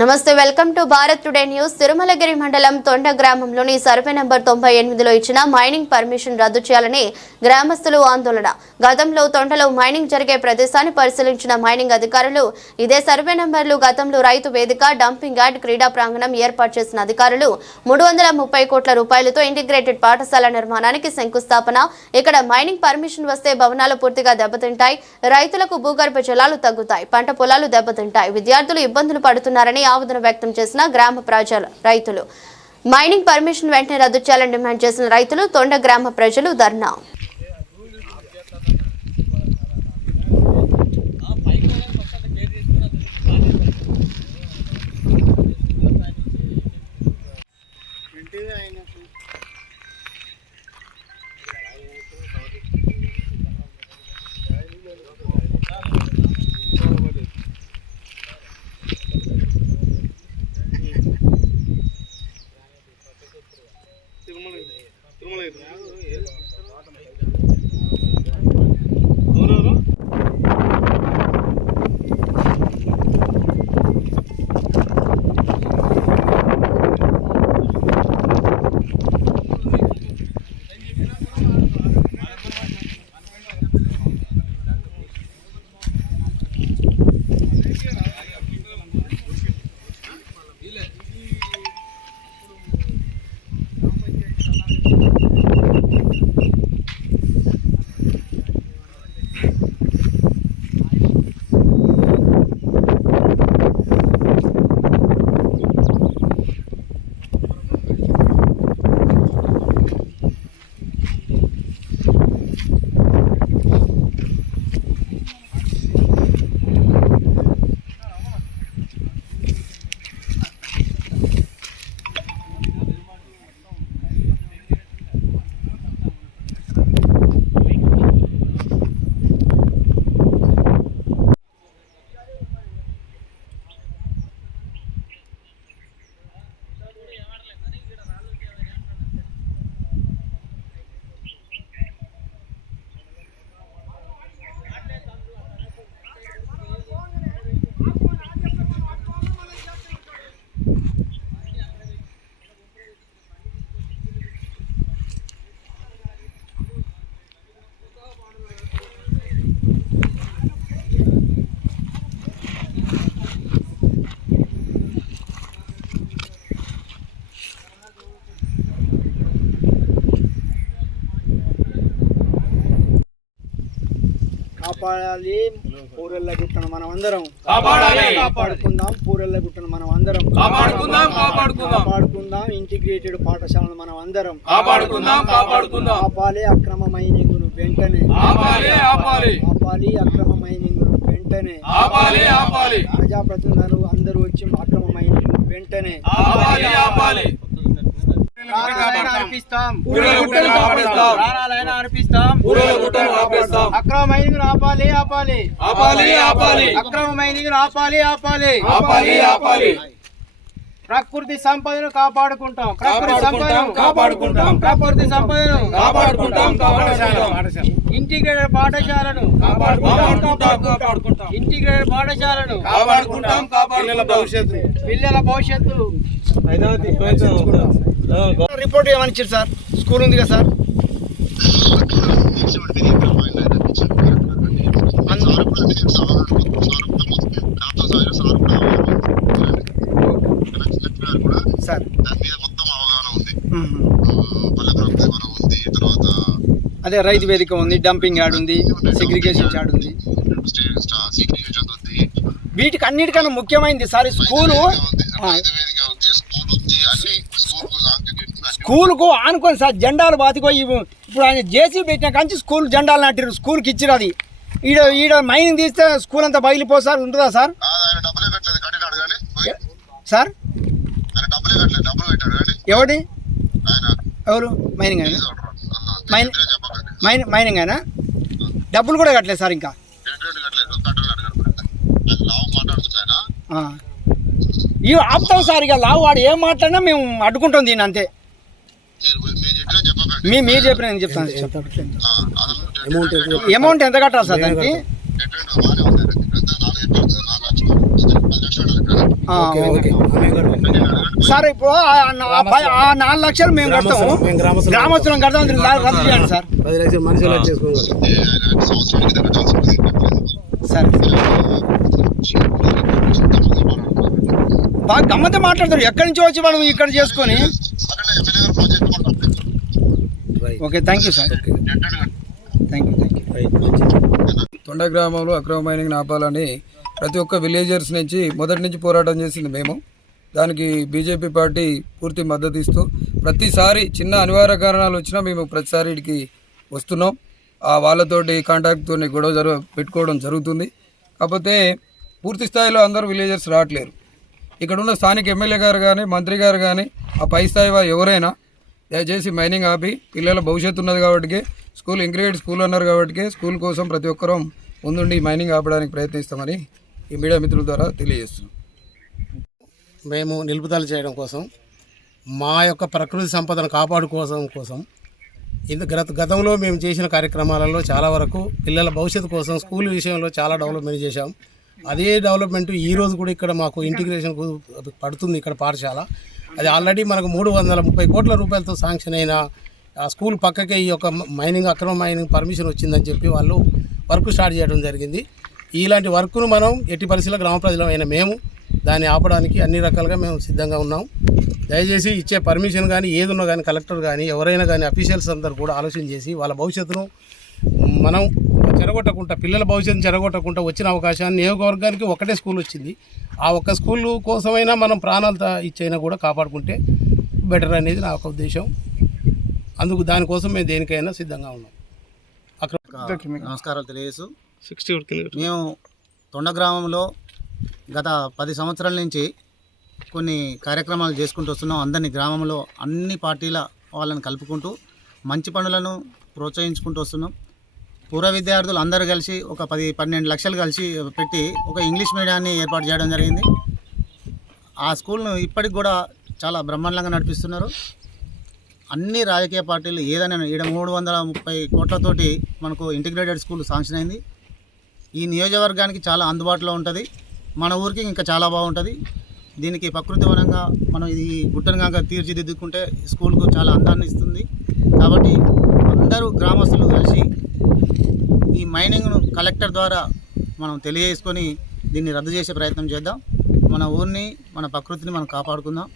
నమస్తే welcome to Bharat today news. Tirumalagiri మండలం తొండ గ్రామంలోని సర్వే నంబర్ 98లో ఇచ్చిన మైనింగ్ పర్మిషన్ రద్దు చేయాలని గ్రామస్తులు ఆందోళన. గతంలో తొండలో మైనింగ్ జరిగే ప్రదేశాన్ని పరిశీలించిన మైనింగ్ అధికారులు ఇదే సర్వే నంబర్లు గతంలో రైతు వేదిక, డంపింగ్ యార్డ్, క్రీడా ప్రాంగణం ఏర్పాటు చేసిన అధికారులు 330 కోట్ల రూపాయలతో ఇంటిగ్రేటెడ్ పాఠశాల నిర్మాణానికి శంకుస్థాపన. ఇక్కడ మైనింగ్ పర్మిషన్ వస్తే భవనాలు పూర్తిగా దెబ్బతింటాయి, రైతులకు భూగర్భ జలాలు తగ్గుతాయి, పంట పొలాలు దెబ్బతింటాయి, విద్యార్థులు ఇబ్బందులు పడుతున్నారని ఆవేదన వ్యక్తం చేసిన గ్రామ రైతులు. మైనింగ్ పర్మిషన్ వెంటనే రద్దు చేయాలని డిమాండ్ చేసిన రైతులు, తొండ గ్రామ ప్రజలు ధర్నా. కాపాడాలి పూరెళ్ళ గుట్టను మనం అందరం కాపాడుకుందాం. పూరెళ్ళ గుట్టను మనం అందరం కాపాడుకుందాం. ఇంటిగ్రేటెడ్ పాఠశాలను మనం అందరం ఆపాలి. అక్రమ మైనింగ్ వెంటనే ఆపాలి. అక్రమ మైనింగ్ వెంటనే ప్రజాప్రతినిధులు అందరూ వచ్చి అక్రమ మైనింగ్ వెంటనే అక్రమ మైనింగ్ ఆపాలి. ప్రకృతి సంపదను కాపాడుకుంటాం. ఇంటిగ్రేటెడ్ పాఠశాలను పిల్లల భవిష్యత్తు రిపోర్ట్ ఏమని ఇచ్చారు సార్? స్కూల్ ఉంది కదా సార్, అదే రైతు వేదిక ఉంది, డంపింగ్ యార్డ్ ఉంది, సెగ్రిగేషన్ యార్డ్ ఉంది. వీటికి అన్నిటికన్నా ముఖ్యమైనది సార్ స్కూలు. స్కూల్కు ఆనుకొని జెండాలు బాతిపోయి ఇప్పుడు ఆయన జేసీ పెట్టిన కంచి స్కూల్ జెండాలు నాటిరు. స్కూల్కి ఇచ్చిరు. అది ఈడ మైనింగ్ తీస్తే స్కూల్ అంతా బయలుపోయి సార్ ఉంటుందా సార్? సార్ ఎవరు మైనింగ్ అయినా మైనింగ్ అయినా డబ్బులు కూడా కట్టలేదు సార్. ఇంకా ఇవి ఆపుతాం సార్. ఇక లావు వాడు ఏం మాట్లాడినా మేము అడ్డుకుంటాం దీన్ని, అంతే. మీరు చెప్పిన నేను చెప్తాను. అమౌంట్ ఎంత కట్టాలి సార్ దానికి? సార్ ఇప్పుడు ఆ 4 లక్షలు మేము కడతాము, గ్రామస్తులం కడతాం, రద్దు చేయండి సార్. 10 లక్షలు మనుషులు చేసుకోవాలి సరే బాగా గమ్మత్తే మాట్లాడతారు, ఎక్కడి నుంచో వచ్చి మనం ఇక్కడ చేసుకొని. Okay, thank you sir. Thank you. Tonda గ్రామంలో అక్రమ మైనింగ్ ఆపాలని ప్రతి ఒక్క విలేజర్స్ నుంచి మొదటి నుంచి పోరాటం చేసింది మేము. దానికి బీజేపీ పార్టీ పూర్తి మద్దతు ఇస్తూ ప్రతిసారి చిన్న అనివార్య కారణాలు వచ్చినా మేము ప్రతిసారి ఇక్కడికి వస్తున్నాం. వాళ్ళతోటి కాంటాక్ట్తో గొడవ పెట్టుకోవడం జరుగుతుంది. కాకపోతే పూర్తి స్థాయిలో అందరూ విలేజర్స్ రావట్లేరు. ఇక్కడ ఉన్న స్థానిక ఎమ్మెల్యే గారు కానీ మంత్రి గారు కానీ ఆ పై స్థాయి ఎవరైనా దయచేసి మైనింగ్ ఆపి పిల్లల భవిష్యత్తు ఉన్నది కాబట్టి స్కూల్ ఇంక్రిగేట్ స్కూల్ అన్నారు కాబట్టి స్కూల్ కోసం ప్రతి ఒక్కరూ ముందుండి మైనింగ్ ఆపడానికి ప్రయత్నిస్తామని ఈ మీడియా మిత్రుల ద్వారా తెలియజేస్తున్నాం. మేము నిలుపుదల చేయడం కోసం, మా యొక్క ప్రకృతి సంపదను కాపాడుకోవడం కోసం గతంలో మేము చేసిన కార్యక్రమాలలో చాలా వరకు పిల్లల భవిష్యత్తు కోసం స్కూల్ విషయంలో చాలా డెవలప్మెంట్ చేశాం. అదే డెవలప్మెంట్ ఈరోజు కూడా ఇక్కడ మాకు ఇంటిగ్రేషన్ పడుతుంది. ఇక్కడ పాఠశాల అది ఆల్రెడీ మనకు 330 కోట్ల రూపాయలతో శాంక్షన్ అయిన ఆ స్కూల్ పక్కకే ఈ యొక్క అక్రమ మైనింగ్ పర్మిషన్ వచ్చిందని చెప్పి వాళ్ళు వర్క్ స్టార్ట్ చేయడం జరిగింది. ఇలాంటి వర్క్ను మనం ఎట్టి పరిస్థితుల్లో గ్రామ ప్రజలమైన మేము దాన్ని ఆపడానికి అన్ని రకాలుగా మేము సిద్ధంగా ఉన్నాం. దయచేసి ఇచ్చే పర్మిషన్ కానీ ఏదున్నా కానీ కలెక్టర్ కానీ ఎవరైనా కానీ అఫీషియల్స్ అందరూ కూడా ఆలోచన చేసి వాళ్ళ భవిష్యత్తును మనం చెరగొట్టకుండా, పిల్లల భవిష్యత్తును చెరగొట్టకుండా వచ్చిన అవకాశాన్ని నియోజకవర్గానికి ఒకటే స్కూల్ వచ్చింది. ఆ ఒక్క స్కూల్ కోసమైనా మనం ప్రాణాలతో ఇచ్చైనా కూడా కాపాడుకుంటే బెటర్ అనేది నా ఒక ఉద్దేశం. అందుకు దానికోసం మేము దేనికైనా సిద్ధంగా ఉన్నాం. నమస్కారాలు తెలియజేస్తూ, మేము తొండ గ్రామంలో గత 10 సంవత్సరాల నుంచి కొన్ని కార్యక్రమాలు చేసుకుంటూ వస్తున్నాం. అందరినీ గ్రామంలో అన్ని పార్టీల వాళ్ళని కలుపుకుంటూ మంచి పనులను ప్రోత్సహించుకుంటూ వస్తున్నాం. పూర్వ విద్యార్థులు అందరూ కలిసి ఒక 10-12 లక్షలు కలిసి పెట్టి ఒక ఇంగ్లీష్ మీడియాన్ని ఏర్పాటు చేయడం జరిగింది. ఆ స్కూల్ను ఇప్పటికి కూడా చాలా బ్రహ్మాండంగా నడిపిస్తున్నారు. అన్ని రాజకీయ పార్టీలు ఏదైనా 330 కోట్లతోటి మనకు ఇంటిగ్రేటెడ్ స్కూల్ శాంక్షన్ అయింది. ఈ నియోజకవర్గానికి చాలా అందుబాటులో ఉంటుంది, మన ఊరికి ఇంకా చాలా బాగుంటుంది. దీనికి ప్రకృతి వనంగా మనం ఇది గుట్టనగా తీర్చిదిద్దుకుంటే స్కూల్కు చాలా అందాన్ని ఇస్తుంది. కాబట్టి అందరూ గ్రామస్తులు కలిసి ఈ మైనింగ్ను కలెక్టర్ ద్వారా మనం తెలియజేసుకొని దీన్ని రద్దు చేసే ప్రయత్నం చేద్దాం. మన ఊరిని, మన ప్రకృతిని మనం కాపాడుకుందాం.